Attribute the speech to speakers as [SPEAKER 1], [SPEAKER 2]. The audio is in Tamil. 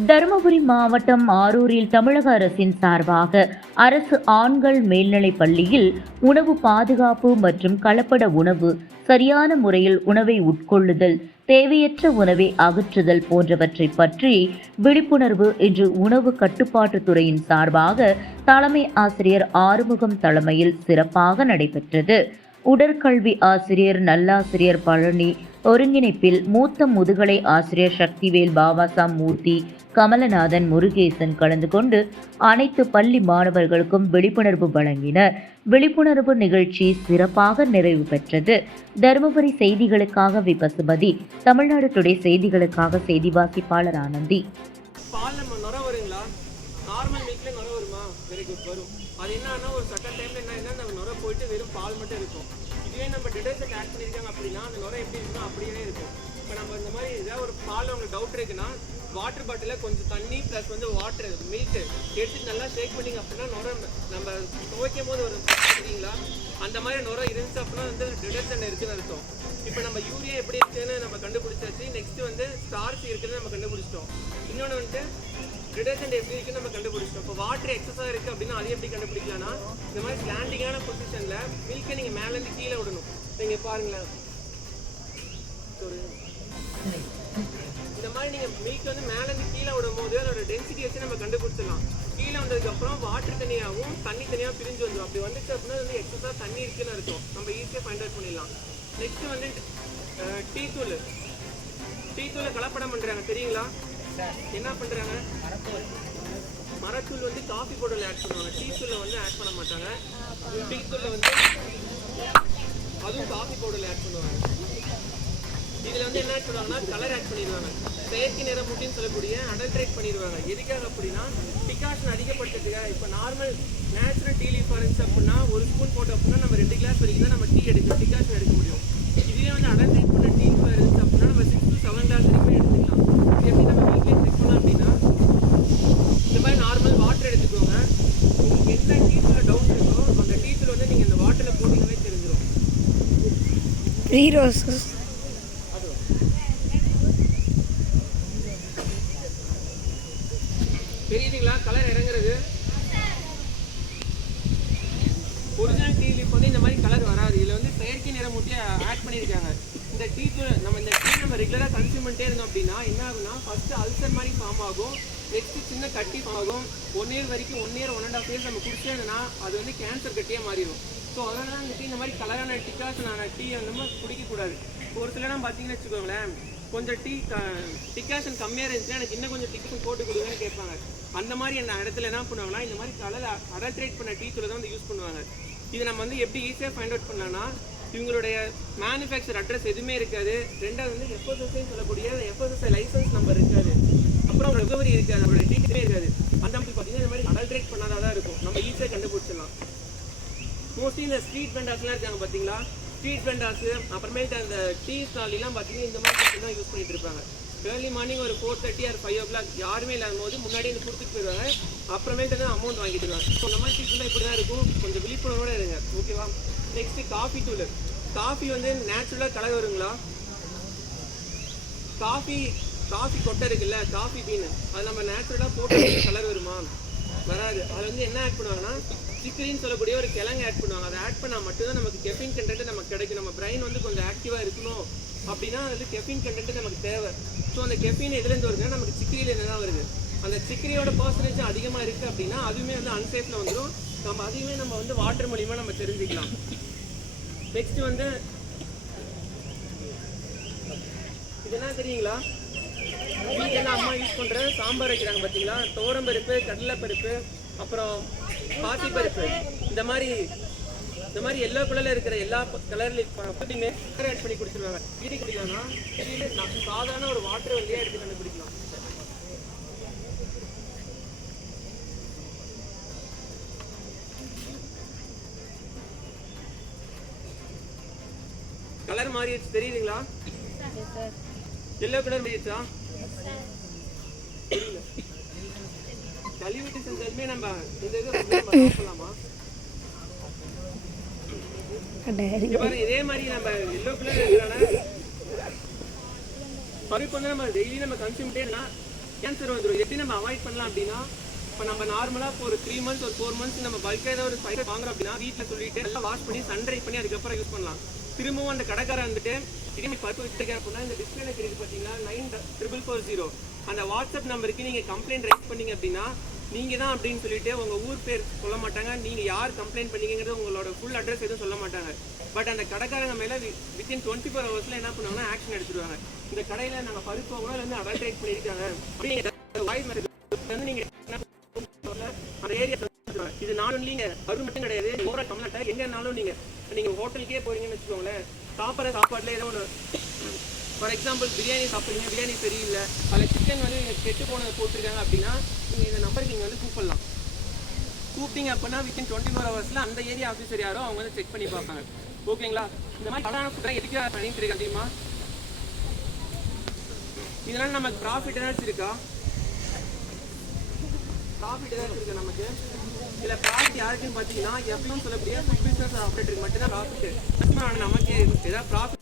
[SPEAKER 1] தருமபுரி மாவட்டம் ஆரூரில் தமிழக அரசின் சார்பாக அரசு ஆண்கள் மேல்நிலைப் பள்ளியில் உணவு பாதுகாப்பு மற்றும் கலப்பட உணவு சரியான முறையில் உணவை உட்கொள்ளுதல் தேவையற்ற உணவை அகற்றுதல் போன்றவற்றை பற்றி விழிப்புணர்வு இன்று உணவு கட்டுப்பாட்டுத் துறையின் சார்பாக தலைமை ஆசிரியர் ஆறுமுகம் தலைமையில் சிறப்பாக நடைபெற்றது. உடற்கல்வி ஆசிரியர் நல்லாசிரியர் பழனி ஒருங்கிணைப்பில் மூத்த முதுகலை ஆசிரியர் சக்திவேல் பாபாசாம் மூர்த்தி கமலநாதன் முருகேசன் கலந்து கொண்டு அனைத்து பள்ளி மாணவர்களுக்கும் விழிப்புணர்வு வழங்கினர். விழிப்புணர்வு நிகழ்ச்சி சிறப்பாக நிறைவு பெற்றது. தருமபுரி செய்திகளுக்காக வி பசுபதி தமிழ்நாடு டுடே செய்திகளுக்காக செய்தி வாசிப்பாளர் ஆனந்தி
[SPEAKER 2] பால் நுர வருமா? வெரி குட் வரும். அது என்னன்னா ஒரு சட்டன் டைம்ல என்ன என்ன நம்ம நுர போயிட்டு வெறும் பால் மட்டும் இருக்கும். இதுவே நம்ம டிடர்ஜென்ட் ஆட் பண்ணியிருக்காங்க அப்படின்னா அந்த நுர எப்படி இருக்குன்னா அப்படியே இருக்கும். இப்போ நம்ம இந்த மாதிரி ஏதாவது ஒரு பால் உங்களுக்கு டவுட் இருக்குன்னா வாட்டர் பாட்டிலில் கொஞ்சம் தண்ணி ப்ளஸ் வந்து வாட்டர் மில்க் எடுத்து நல்லா ஷேக் பண்ணிங்க அப்படின்னா நுர நம்ம துவைக்கும் போது ஒரு சரிங்களா? அந்த மாதிரி நுர இருந்துச்சு அப்படின்னா வந்து டிடர்ஜென்ட் இருக்குன்னு அர்த்தம். இப்போ நம்ம யூரியா எப்படி இருக்குன்னு நம்ம கண்டுபிடிச்சாச்சு. நெக்ஸ்ட் வந்து ஸ்டார்ச் இருக்குன்னு நம்ம கண்டுபிடிச்சிட்டோம். இன்னொன்று வந்துட்டு ரிடக்ஷன் எப்படி இருக்குன்னு நம்ம கண்டுபிடிச்சோம் இப்போ வாட்டர் எக்ஸஸாக இருக்குது அப்படின்னா அதை எப்படி கண்டுபிடிக்கலாம்னா இந்த மாதிரி ஸ்லாண்டிங்கான பொசிஷனில் மில்கை நீங்கள் மேலேருந்து கீழே விடணும். நீங்கள் பாருங்களேன். இந்த மாதிரி நீங்கள் மில்க் வந்து மேலேருந்து கீழே விடும்போது அதோட டென்சிட்டி வச்சு நம்ம கண்டுபிடிச்சிடலாம். கீழே வந்ததுக்கப்புறம் வாட்டர் தனியாகவும் தண்ணி தனியாக பிரிஞ்சு வந்துடும். அப்படி வந்துச்சு அப்படின்னா அது வந்து எக்ஸஸாக தண்ணி இருக்குன்னு இருக்கும் நம்ம ஈஸியாக ஃபைண்ட் அவுட் பண்ணிடலாம். நெக்ஸ்ட் வந்து டீ தூள் டீ தூளை கலப்படம் பண்ணுறாங்க தெரியுங்களா? என்ன பண்ணுறாங்க மரத்தூள் வந்து காஃபி பவுடரில் ஆட் பண்ணுவாங்க. டீ தூளில் வந்து ஆட் பண்ண மாட்டாங்க. டீ வந்து அதுவும் காஃபி பவுடரில் ஆட் பண்ணுவாங்க. இதில் வந்து என்ன ஆட் பண்ணுவாங்கன்னா கலர் ஆட் பண்ணிடுவாங்க. செயற்கை நிறம் முட்டின்னு சொல்லக்கூடிய அடல்ட்ரேட் பண்ணிடுவாங்க. எதுக்காக அப்படின்னா டிகாஷன் அதிகப்படுத்துறதுக்காக. இப்போ normal natural tea leaf orange அப்படின்னா ஒரு ஸ்பூன் போட்டோம் அப்படின்னா நம்ம ரெண்டு கிளாஸ் வரைக்கும் தான் நம்ம டீ எடுக்கணும். டிகாஷன் எடுக்க முடியும். இதுவே வந்து அடல்ட்ரேட் பண்ண டீ இருந்துச்சு அப்படின்னா நம்ம சிக்ஸ் டு செவன் கிளாஸ் வரைக்கும் எடுத்துக்கலாம் இது எப்படி நம்ம வீட்லேயே செக் பண்ணலாம் அப்படின்னா இந்த மாதிரி நார்மல் வாட்டர் எடுத்துக்கோங்க உங்களுக்கு எந்த டீத்தில் டவுட் இருக்கோ அந்த டீத்தில் வந்து நீங்கள் இந்த வாட்டரில் போட்டிங்கனாலே தெரிஞ்சிடும்
[SPEAKER 3] த்ரீ ரோசஸ்
[SPEAKER 2] தெரியுதுங்களா? கலர் இறங்குறது. ஒரிஜினல் டீ லீஃப் வந்து இந்த மாதிரி கலர் வராது. இதில் வந்து செயற்கை நிறம் ஊட்டி ஆட் பண்ணியிருக்காங்க. இந்த டீ தூள் நம்ம இந்த டீ நம்ம ரெகுலராக கன்சியூம் பண்ணிட்டே இருந்தோம் அப்படின்னா என்ன ஆகும்னா ஃபஸ்ட்டு அல்சர் மாதிரி ஃபார்ம் ஆகும். நெக்ஸ்ட் சின்ன கட்டி ஃபார்ம் ஆகும். ஒன் இயர் வரைக்கும் one year one and half years நம்ம குடிச்சே இருந்தோம்னா அது வந்து கேன்சர் கட்டியே மாறிடும். ஸோ அதனால வந்துட்டு இந்த டீ இந்த மாதிரி கலரான டிகாஷனான டீ அந்த மாதிரி குடிக்கக்கூடாது ஒரு சிலலாம் பார்த்தீங்கன்னு வச்சுக்கோங்களேன் கொஞ்சம் டீ டிகாஷன் கம்மியாக இருந்துச்சுன்னா எனக்கு இன்னும் கொஞ்சம் டிகாஷன் போட்டு கொடுங்கன்னு கேட்பாங்க. அந்த மாதிரி அந்த இடத்துல என்ன பண்ணுவாங்கன்னா இந்த மாதிரி கலர் அடல்ட்ரேட் பண்ண டீ தூளை தான் வந்து யூஸ் பண்ணுவாங்க. இது நம்ம வந்து எப்படி ஈஸியாக ஃபைண்ட் அவுட் பண்ணலாம்னா இவங்களுடைய மேனுஃபேக்சர் அட்ரஸ் எதுவுமே இருக்காது. ரெண்டாவது வந்து எஃப்எஸ்எஸ்ஐ சொல்லக்கூடிய எஃப்எஸ்எஸ்ஐ லைசன்ஸ் நம்பர் இருக்காது. அப்புறம் ரெகவரி இருக்காது. அவருடைய டீட்டே இருக்காது. அந்த மாதிரி பார்த்தீங்கன்னா இந்த மாதிரி அடல்ட்ரேட் பண்ணாதான் இருக்கும். நம்ம ஈஸியாக கண்டுபிடிச்சிடலாம். மோஸ்ட்லி இந்த ஸ்ட்ரீட் வெண்டாஸ்லாம் இருக்காங்க பார்த்தீங்களா ஸ்ட்ரீட் வெண்டாஸ் அப்புறமேட்டு அந்த டீ ஸ்டாலிலாம் பார்த்தீங்கன்னா இந்த மாதிரி தான் யூஸ் பண்ணிட்டு இருப்பாங்க. ஏர்லி மார்னிங் ஒரு four thirty or five o'clock யாருமே இல்லாத போது முன்னாடி வந்து கொடுத்துட்டு போயிடுவாங்க. அப்புறமேட்டு தான் அமௌண்ட் வாங்கிடுவாங்க ஸோ இந்த மாதிரி டீலாம் இப்படி தான் இருக்கும். கொஞ்சம் விழிப்புணர்வோடு இருங்க. ஓகேவா நெக்ஸ்ட்டு காஃபி தூள் காஃபி வந்து நேச்சுரலாக கலர் வருங்களா? காஃபி காஃபி கொட்டை இருக்குல்ல காஃபி பீன் அது நம்ம நேச்சுரலாக போட்டு கலர் வருமா? வராது. அதில் வந்து என்ன ஆட் பண்ணுவாங்கன்னா சிக்கலின்னு சொல்லக்கூடிய ஒரு கிழங்கு ஆட் பண்ணுவாங்க. அதை ஆட் பண்ணால் மட்டும்தான் நமக்கு கெஃபின் கண்டென்ட் நமக்கு கிடைக்கும். நம்ம பிரெயின் வந்து கொஞ்சம் ஆக்டிவாக இருக்கணும் அப்படின்னா அது கெஃபின் கண்டென்ட் நமக்கு தேவை. ஸோ அந்த கெஃபின் எதுலேருந்து வருதுன்னா நமக்கு சிக்கரியிலேருந்து தான் வருது. அந்த சிக்கிரியோட பர்சன்டேஜ் அதிகமாக இருக்குது அப்படின்னா அதுவுமே வந்து அன்சேஃபில் வந்துடும் நம்ம அதையுமே நம்ம வந்து வாட்டர் மூலியமாக நம்ம தெரிஞ்சுக்கலாம். நெக்ஸ்ட் வந்து இது என்ன தெரியுங்களா? வீட்டில் அம்மா யூஸ் பண்ணுற சாம்பார் வைக்கிறாங்க பார்த்தீங்களா துவரம்பருப்பு கடலைப்பருப்பு அப்புறம் பாசிப்பருப்பு. இந்த மாதிரி இந்த மாதிரி எல்லோ கலரில் இருக்கிற எல்லா கலர்லையும் எப்படியுமே ஆட் பண்ணி குடிச்சிருவாங்க. வீடு குடிக்கலாம்னா நம்ம சாதாரண ஒரு வாட்டர் வழியாக எடுத்து கண்டுபிடிக்கலாம். கலர் மாறிடுச்சு. தெரியுதுங்களா? Yellow colour மாறிடுச்சா? கழிவுட்டு செஞ்சாலுமே நம்ம இந்த இது வந்து நம்ம இதே மாதிரி நம்ம எல்லோ கலர் இருக்கிறான பருப்பு வந்து நம்ம டெய்லி நம்ம கன்சியூம் பண்ணிட்டே கேன்சர் வந்துடும் இது எப்படி நம்ம அவாய்ட் பண்ணலாம் அப்படின்னா இப்போ நம்ம நார்மலாக இப்போ ஒரு த்ரீ மந்த்ஸ் ஒரு ஃபோர் மந்த்ஸ் நம்ம பல்காக ஏதாவது ஒரு ஸ்பைசர் வாங்குறோம் அப்படின்னா வீட்டில் சொல்லிட்டு எல்லாம் வாஷ் பண்ணி சன்ட்ரை பண்ணி அதுக்கப்புறம் யூஸ் பண்ணலாம். திரும்பவும் அந்த கடைக்காரன் வந்துட்டு திரும்பி பருப்பு வச்சிருக்கேன் அப்படின்னா இந்த டிஸ்பிளே இருக்கு பார்த்தீங்கன்னா நைன் ட்ரிபிள் ஃபோர் ஜீரோ அந்த வாட்ஸ்அப் நம்பருக்கு நீங்கள் கம்ப்ளைண்ட் ரைட் பண்ணீங்க அப்படின்னா நீங்கள் தான் அப்படின்னு சொல்லிட்டு உங்கள் ஊர் பேர் சொல்ல மாட்டாங்க. நீங்கள் யார் கம்ப்ளைண்ட் பண்ணீங்கிறது உங்களோட ஃபுல் அட்ரஸ் எதுவும் சொல்ல மாட்டாங்க. பட் அந்த கடைக்காரங்க மேலே வித்தின் டுவெண்ட்டி ஃபோர் ஹவர்ஸில் என்ன பண்ணுவாங்கன்னா ஆக்ஷன் எடுத்துருவாங்க இந்த கடையில் நாங்கள் பருப்பு கூட வந்து அடல்ட்ரேட் பண்ணியிருக்காங்க. அப்படிங்கிற வாய்ஸ் வந்து நீங்கள் அந்த ஏரியா இது நாட் ஒன்லிங்க அருள் மட்டும் கிடையாது ஓவர தமிழ்நாட்டை எங்கனாலும் நீங்க நீங்க ஹோட்டலுக்கே போறீங்கன்னு வச்சுக்கோங்களேன் சாப்பிட்ற சாப்பாடுல ஏதோ ஒன்று ஃபார் எக்ஸாம்பிள் பிரியாணி சாப்பிட்றீங்க பிரியாணி சரியில்லை அதில் சிக்கன் வந்து நீங்க கெட்டு போனதை போட்டிருக்காங்க அப்படின்னா நீங்கள் இந்த நம்பருக்கு நீங்கள் வந்து கூப்பிடலாம். கூப்பிட்டீங்க அப்படின்னா வித்தின் டுவெண்ட்டி ஃபோர் ஹவர்ஸில் அந்த ஏரியா ஆஃபீஸர் யாரோ அவங்க வந்து செக் பண்ணி பார்ப்பாங்க. ஓகேங்களா? இந்த மாதிரி கல்யாண ஃபுட்டாக எதுக்கு பண்ணிட்டு இருக்கா தெரியுமா? இதனால நமக்கு ப்ராஃபிட் ஏதாச்சும் இருக்கா? ப்ராஃபிட் தான் இருக்கு நமக்கு? இதுல ப்ராஃபிட் யாருக்குன்னு பார்த்தீங்கன்னா எப்பவும் சொல்லக்கூடிய ஃபுட் பிஸ்னஸ் ஆப்ரேட்டருக்கு மட்டும்தான் ப்ராஃபிட் நமக்கு ஏதாவது ப்ராஃபிட்